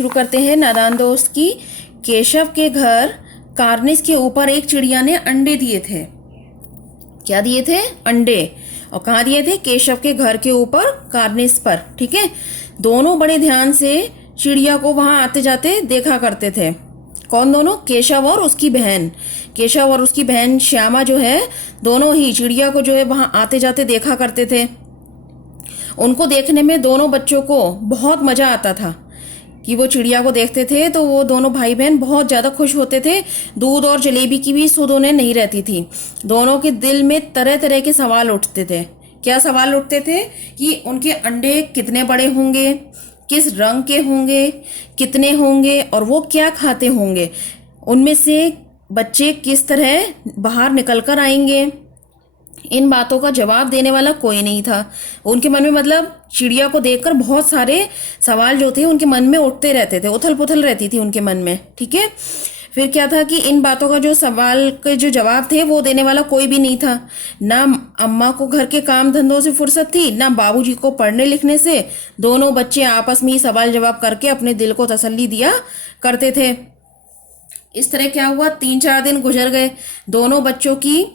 शुरू करते हैं नादान दोस्त की। केशव के घर कार्निस के ऊपर एक चिड़िया ने अंडे दिए थे। क्या दिए थे? अंडे। और कहाँ दिए थे? केशव के घर के ऊपर, कार्निस पर। ठीक है। दोनों बड़े ध्यान से चिड़िया को वहां आते जाते देखा करते थे। कौन दोनों? केशव और उसकी बहन। केशव और उसकी बहन श्यामा जो है, दोनों ही चिड़िया को जो है वहां आते जाते देखा करते थे। उनको देखने में दोनों बच्चों को बहुत मजा आता था कि वो चिड़िया को देखते थे तो वो दोनों भाई बहन बहुत ज़्यादा खुश होते थे। दूध और जलेबी की भी सुध उन्हें नहीं रहती थी। दोनों के दिल में तरह तरह के सवाल उठते थे। क्या सवाल उठते थे? कि उनके अंडे कितने बड़े होंगे, किस रंग के होंगे, कितने होंगे और वो क्या खाते होंगे, उनमें से बच्चे किस तरह बाहर निकल कर आएंगे। इन बातों का जवाब देने वाला कोई नहीं था उनके मन में। मतलब चिड़िया को देखकर बहुत सारे सवाल जो थे उनके मन में उठते रहते थे, उथल पुथल रहती थी उनके मन में। ठीक है। फिर क्या था कि इन बातों का जो सवाल के जो जवाब थे वो देने वाला कोई भी नहीं था। ना अम्मा को घर के काम धंधों से फुर्सत थी, ना बाबूजी को पढ़ने लिखने से। दोनों बच्चे आपस में ही सवाल जवाब करके अपने दिल को तसल्ली दिया करते थे। इस तरह क्या हुआ, 3-4 दिन गुजर गए। दोनों बच्चों की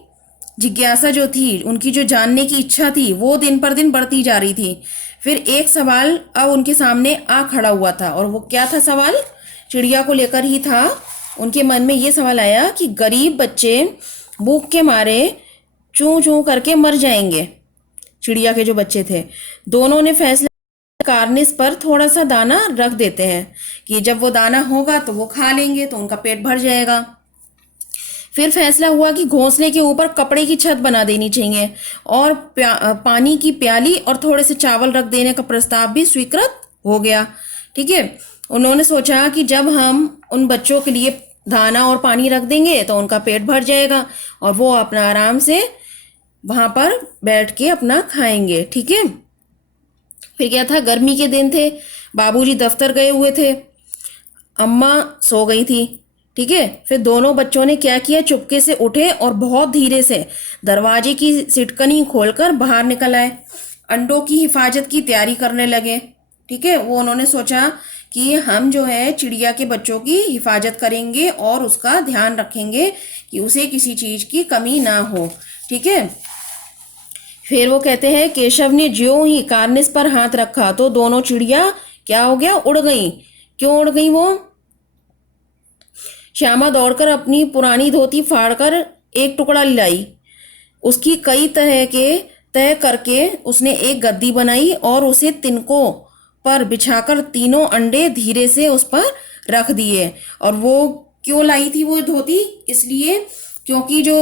जिज्ञासा जो थी, उनकी जो जानने की इच्छा थी, वो दिन पर दिन बढ़ती जा रही थी। फिर एक सवाल अब उनके सामने आ खड़ा हुआ था। और वो क्या था सवाल? चिड़िया को लेकर ही था। उनके मन में ये सवाल आया कि गरीब बच्चे भूख के मारे चूं चूं करके मर जाएंगे। चिड़िया के जो बच्चे थे, दोनों ने फैसला कार्निस पर थोड़ा सा दाना रख देते हैं कि जब वो दाना होगा तो वो खा लेंगे तो उनका पेट भर जाएगा। फिर फैसला हुआ कि घोंसले के ऊपर कपड़े की छत बना देनी चाहिए और पानी की प्याली और थोड़े से चावल रख देने का प्रस्ताव भी स्वीकृत हो गया। ठीक है। उन्होंने सोचा कि जब हम उन बच्चों के लिए दाना और पानी रख देंगे तो उनका पेट भर जाएगा और वो अपना आराम से वहां पर बैठ के अपना खाएंगे। ठीक है। फिर क्या था, गर्मी के दिन थे, बाबूजी दफ्तर गए हुए थे, अम्मा सो गई थी। ठीक है। फिर दोनों बच्चों ने क्या किया, चुपके से उठे और बहुत धीरे से दरवाजे की सिटकनी खोलकर बाहर निकल आए। अंडों की हिफाजत की तैयारी करने लगे। ठीक है। वो उन्होंने सोचा कि हम जो है चिड़िया के बच्चों की हिफाजत करेंगे और उसका ध्यान रखेंगे कि उसे किसी चीज की कमी ना हो। ठीक है। फिर वो कहते हैं केशव ने ज्यों ही कार्निस पर हाथ रखा तो दोनों चिड़िया क्या हो गया, उड़ गई। क्यों उड़ गई वो? श्यामा दौड़कर अपनी पुरानी धोती फाड़कर एक टुकड़ा लाई। उसकी कई तरह के तय करके उसने एक गद्दी बनाई और उसे तिनकों पर बिछाकर तीनों अंडे धीरे से उस पर रख दिए। और वो क्यों लाई थी वो धोती? इसलिए क्योंकि जो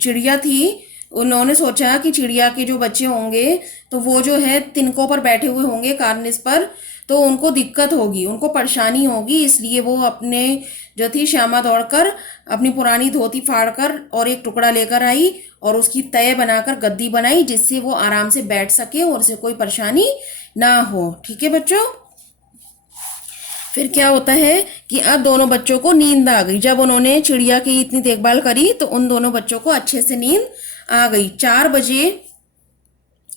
चिड़िया थी, उन्होंने सोचा कि चिड़िया के जो बच्चे होंगे तो वो जो है तिनकों पर बैठे हुए होंगे कार्निस पर, तो उनको दिक्कत होगी, उनको परेशानी होगी। इसलिए वो अपने जो थी श्यामा दौड़कर अपनी पुरानी धोती फाड़कर और एक टुकड़ा लेकर आई और उसकी तय बनाकर गद्दी बनाई जिससे वो आराम से बैठ सके और उसे कोई परेशानी ना हो। ठीक है बच्चों। फिर क्या होता है कि अब दोनों बच्चों को नींद आ गई। जब उन्होंने चिड़िया की इतनी देखभाल करी तो उन दोनों बच्चों को अच्छे से नींद आ गई। 4 बजे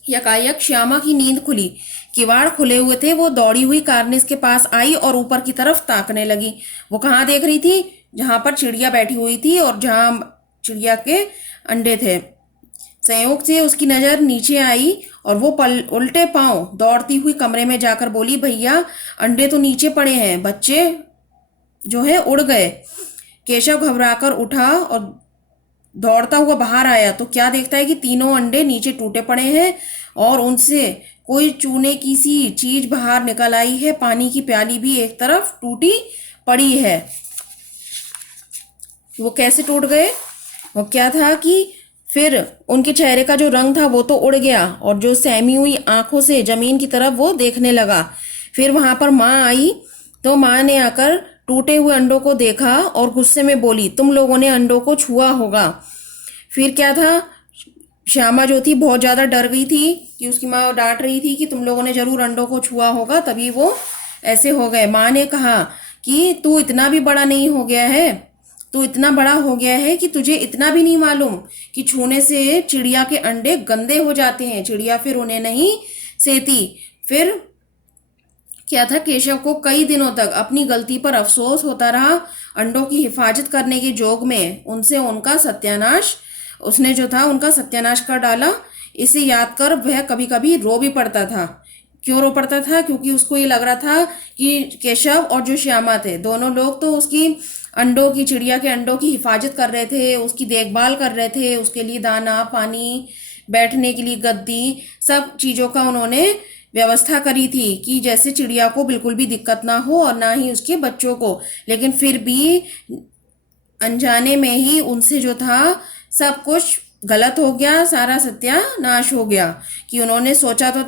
यकायक श्यामा की नींद खुली। किवाड़ खुले हुए थे। वो दौड़ी हुई कार्निस के पास आई और ऊपर की तरफ ताकने लगी। वो कहाँ देख रही थी? जहां पर चिड़िया बैठी हुई थी और जहां चिड़िया के अंडे थे। संयोग से उसकी नजर नीचे आई और वो उल्टे पांव दौड़ती हुई कमरे में जाकर बोली, भैया अंडे तो नीचे पड़े हैं, बच्चे जो है उड़ गए। केशव घबराकर उठा और दौड़ता हुआ बाहर आया तो क्या देखता है कि तीनों अंडे नीचे टूटे पड़े हैं और उनसे कोई चूने की सी चीज बाहर निकल आई है। पानी की प्याली भी एक तरफ टूटी पड़ी है। वो कैसे टूट गए? वो क्या था कि फिर उनके चेहरे का जो रंग था वो तो उड़ गया और जो सहमी हुई आंखों से जमीन की तरफ वो देखने लगा। फिर वहां पर माँ आई तो माँ ने आकर टूटे हुए अंडों को देखा और गुस्से में बोली, तुम लोगों ने अंडों को छुआ होगा। फिर क्या था, श्यामा जो थी बहुत ज्यादा डर गई थी कि उसकी माँ डांट रही थी कि तुम लोगों ने जरूर अंडों को छुआ होगा तभी वो ऐसे हो गए। माँ ने कहा कि तू इतना भी बड़ा नहीं हो गया है, तू इतना बड़ा हो गया है कि तुझे इतना भी नहीं मालूम कि छूने से चिड़िया के अंडे गंदे हो जाते हैं। चिड़िया फिर उन्हें नहीं सेती। फिर क्या था, केशव को कई दिनों तक अपनी गलती पर अफसोस होता रहा। अंडों की हिफाजत करने के जोग में उनसे उनका सत्यानाश उसने जो था उनका सत्यानाश कर डाला। इसे याद कर वह कभी कभी रो भी पड़ता था। क्यों रो पड़ता था? क्योंकि उसको ये लग रहा था कि केशव और जो श्यामा थे, दोनों लोग तो उसकी अंडों की चिड़िया के अंडों की हिफाजत कर रहे थे, उसकी देखभाल कर रहे थे, उसके लिए दाना पानी, बैठने के लिए गद्दी, सब चीज़ों का उन्होंने व्यवस्था करी थी कि जैसे चिड़िया को बिल्कुल भी दिक्कत ना हो और ना ही उसके बच्चों को। लेकिन फिर भी अनजाने में ही उनसे जो था सब कुछ गलत हो गया, सारा सत्यानाश हो गया। कि उन्होंने सोचा तो